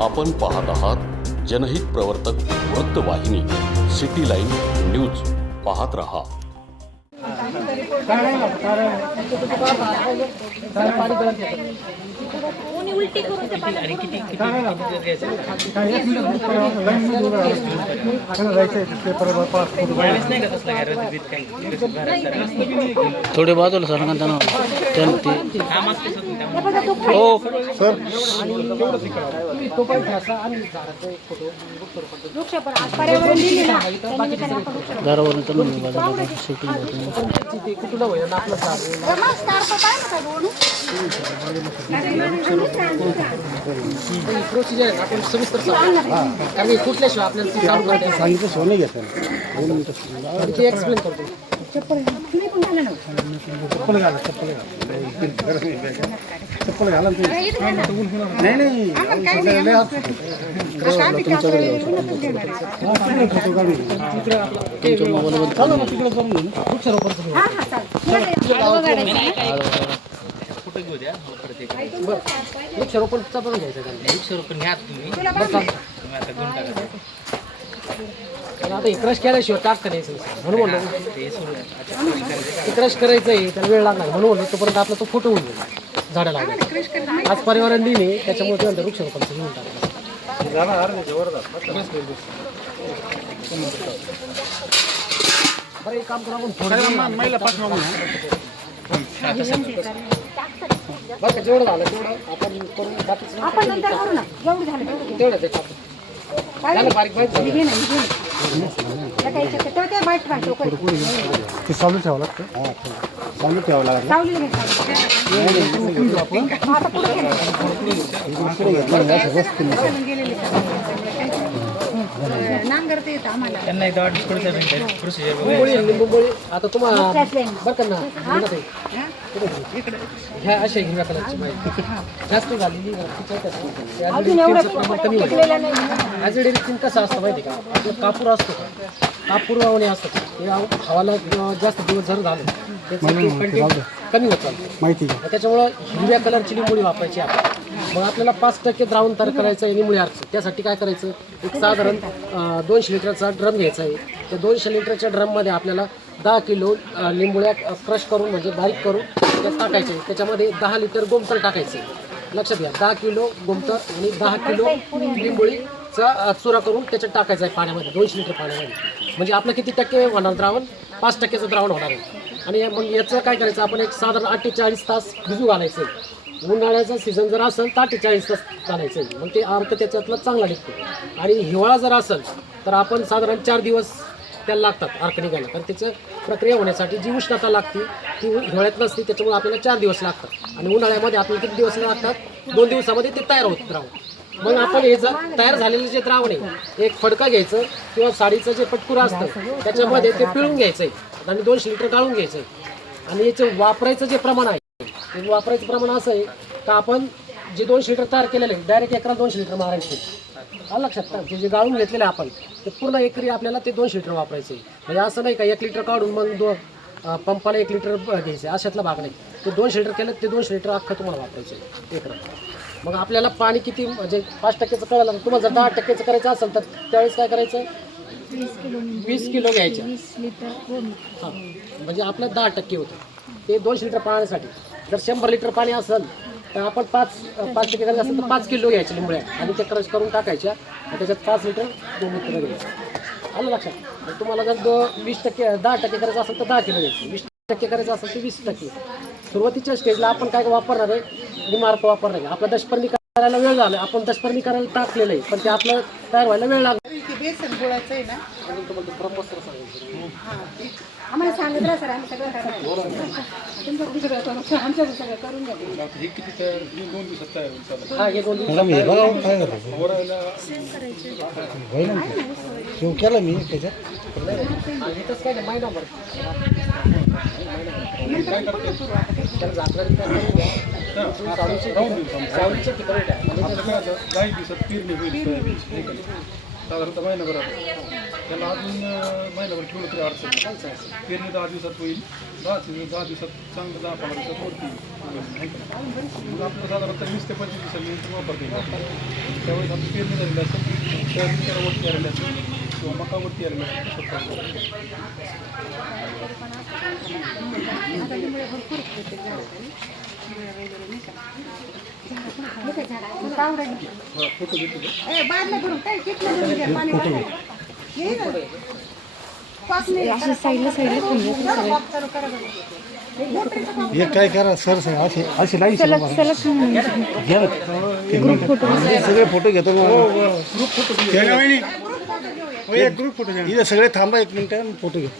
आपण पाहत आहात जनहित प्रवर्तक वृत्तवाहिनी सिटी लाईन न्यूज. पाहत रहा. उलटी करून ते पाणी थोडे बाजूला सर हो सर प्रोसिजर आपण सविस्तर कारण कुठल्याशिवाय आपल्याला ती चालू करायचं सांगितलं सोने घेतात ते एक्सप्लेन करतो. चप्पल घाला नाही नाही वृक्षारोपणचा पण घ्यायचा वृक्षारोपण घ्या तुम्ही आता क्रश केल्याशिवाय टाकता नाही म्हणून म्हणलं क्रश करायचं आहे त्याला वेळ लागणार म्हणून म्हणलं तोपर्यंत आपला तो फोटो होऊन जाईल झाडं लागणार. आज पर्यावरण दिन आहे त्याच्यामुळे ते वृक्षारोपणचं घेऊन टाकलं. बरं एक काम करू आपण थोडं महिला पाठवा बरं का जेवढं झालं तेवढं आपण करून बाकीचं तेवढं ते टाकू झालं बारीक बारीक ते चालू ठेवावं लागतं चालू ठेवावं लागतं त्यांना एकदा लिंबोळी आता तुम्हाला बरं का ना ह्या अशा हिरव्या कलरची माहिती जास्त झालेली प्रमाण कमी होतं. ॲजिडिरिक्सिन कसं असतं माहिती का आपलं कापूर असतो कापूरवाने असतं ते हवाला जास्त दिवस जर झालं त्याचं कंटेंट कमी होत चालतं माहिती त्याच्यामुळं हिरव्या कलरची लिंबोळी वापरायची आपण. मग आपल्याला 5% द्रावण तयार करायचं आहे निंबोळी अर्थ. त्यासाठी काय करायचं एक साधारण 200 लिटरचा ड्रम घ्यायचा आहे. त्या 200 लिटरच्या ड्रममध्ये आपल्याला 10 किलो लिंबोळ्या क्रश करून म्हणजे बारीक करून त्यात टाकायचे. त्याच्यामध्ये 10 लिटर गोमतर टाकायचं. लक्षात घ्या 10 किलो गोमतर आणि 10 किलो लिंबोळीचा चुरा करून त्याच्यात टाकायचा आहे पाण्यामध्ये 200 लिटर पाण्यामध्ये. म्हणजे आपलं किती टक्के होणार द्रावण 5%चं द्रावण होणार आहे. आणि मग याचं काय करायचं आपण एक साधारण 48 तास भिजू घालायचं आहे. उन्हाळ्याचा सीझन जर असेल तर 48 तास घालायचं आहे. मग ते अर्क त्याच्यातला चांगला निघतो. आणि हिवाळा जर असेल तर आपण साधारण 4 दिवस त्याला लागतात अर्क निघायला. कारण त्याचं प्रक्रिया होण्यासाठी जी उष्णता लागते ती हिवाळ्यात नसते त्याच्यामुळे आपल्याला 4 दिवस लागतात. आणि उन्हाळ्यामध्ये आपल्याला किती दिवस लागतात 2 दिवसामध्ये ते तयार होतं द्रावण. मग आपण हे जर तयार झालेलं जे द्रावण आहे एक फडका घ्यायचं किंवा साडीचं जे पटकुरा असतं त्याच्यामध्ये ते पिळून घ्यायचं आहे आणि 200 लिटर गाळून घ्यायचं आहे. आणि याचं वापरायचं जे प्रमाण आहे ते वापरायचं प्रमाण असं आहे का आपण जे 200 लिटर तयार केलेलं आहे डायरेक्ट एकराला 200 लिटर मारायचं. आलं लक्षात का जे गाळून घेतलेलं आहे आपण ते पूर्ण एकरी आपल्याला ते 200 लिटर वापरायचं आहे. म्हणजे असं नाही का 1 लिटर काढून मग पंपाला 1 लिटर घ्यायचं अशातला भाग नाही. ते 200 लिटर केलं ते 200 लिटर अख्खं तुम्हाला वापरायचं आहे एकरात. मग आपल्याला पाणी किती म्हणजे 5%चं कळलं तुम्हाला जर 10% करायचं असेल तर त्यावेळेस काय करायचं 20 किलो घ्यायचं हां म्हणजे आपलं 10% होतं ते 200 लिटर पाण्यासाठी. जर 100 लिटर पाणी असेल तर आपण 5% करायचं असेल तर 5 किलो घ्यायचे लिंबोळ्या आणि ते क्रश करून टाकायच्या आणि त्याच्यात 5 लिटर 2 लिटर घ्यायचं. आलं लक्षात. तुम्हाला जर 20% 10% करायचं असेल तर 10 किलो घ्यायचं. 20% करायचं असेल तर 20%. सुरुवातीच्या स्टेजला आपण काय वापरणार आहे निमार्क वापरणार आहे. आपला दशपर्णी करायला वेळ झाला आपण दशपर्णी करायला टाकलेलं आहे पण ते आपलं तयार व्हायला वेळ लागला. बेसन गोळाचं आहे ना आम्हाला सांगितलं सर आम्ही सगळं करून शिव केला मी त्याच्यात काय महिनाभर साधारणतः महिनाभर त्याला अजून महिनाभर ठेवलं तरी अडचण पेरणी 10 दिवसात होईल 10 दिवसात चांगलं 10-15 दिवसात वरती नाही का मग आपलं साधारणतः 20 ते 25 दिवसांनी वापरता येईल त्यावेळेस आपली पेरणी झालेली असेल सोयाबीन त्याला वरती आलेली असेल किंवा मका वरती आलेली असेल फोटो घेतो हे काय करा सर असे असे लाईन घ्या सगळे फोटो घेतो ग्रुप फोटो इथे सगळे थांबा 1 मिनिट फोटो घ्या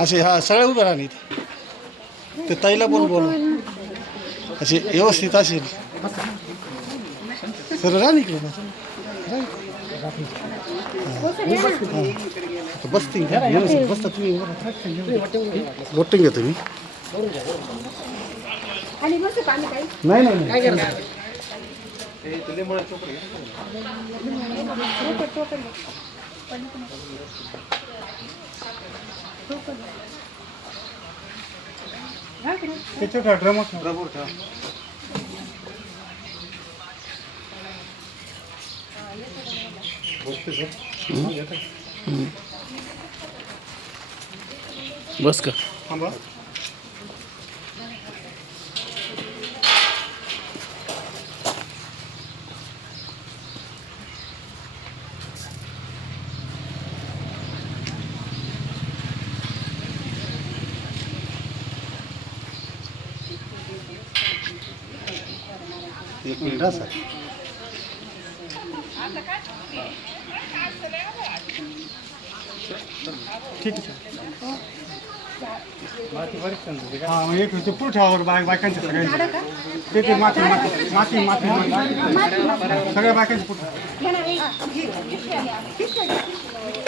असे हा सगळे उभे राहा इथे ते ताईला पण बोलू असे व्यवस्थित असेल सर राहा इकडे बसतील बसता तुम्ही वोटिंग घ्या तुम्ही नाही नाही त्याच्या ड्रम बस का थांबा एक मिनिट हा सर ठीक आहे हां मग एक ते पुरठ्यावर बायकांचे सगळ्यांचे ते माती माती माती माती सगळ्या बायकांचे पुरठा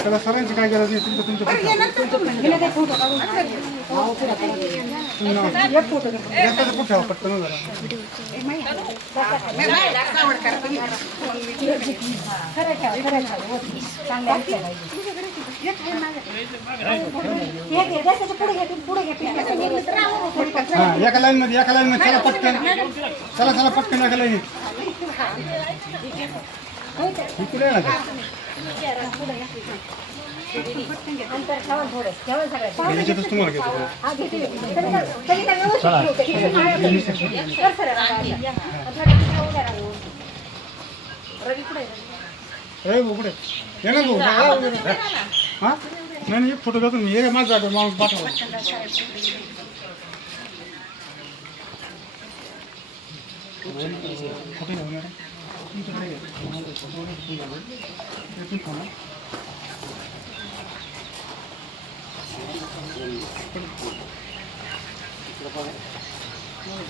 त्याला सरांची काय गरज नाही तुमचं पुरठ्यावर पुरठ्यावर पटकन जरा एका लाईन मध्ये चला पटकन चला पटकन एका लाईन इकडे ना याच्यातच तुम्हाला घेतो कुठे ये ना भाऊ हां नाही एक फोटो घेतो मी हे माझा माणूस पाठवा फोटो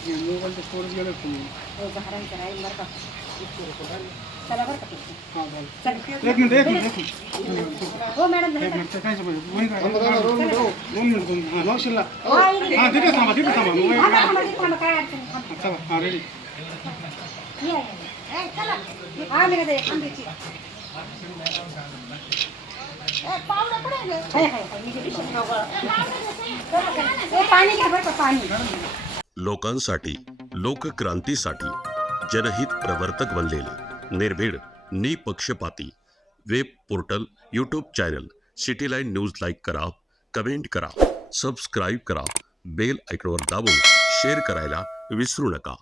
घेऊन मोबाईलचं स्टोरेज गेलं तुम्ही एक मिनिट हो मॅडम काय दोन मिनिट नऊशीला हां तिथे थांबा काय अडचण चला हां रेडी हा मी काय आंब्याची पाणी घ्या बरं का पाणी लोकांसाठी लोकक्रांतीसाठी जनहित प्रवर्तक बनलेले निर्भीड निपक्षपाती web portal YouTube channel city line news like करा, कमेंट करा, सबस्क्राईब करा, बेल आयकॉनवर दाबून शेअर करायला विसरू नका.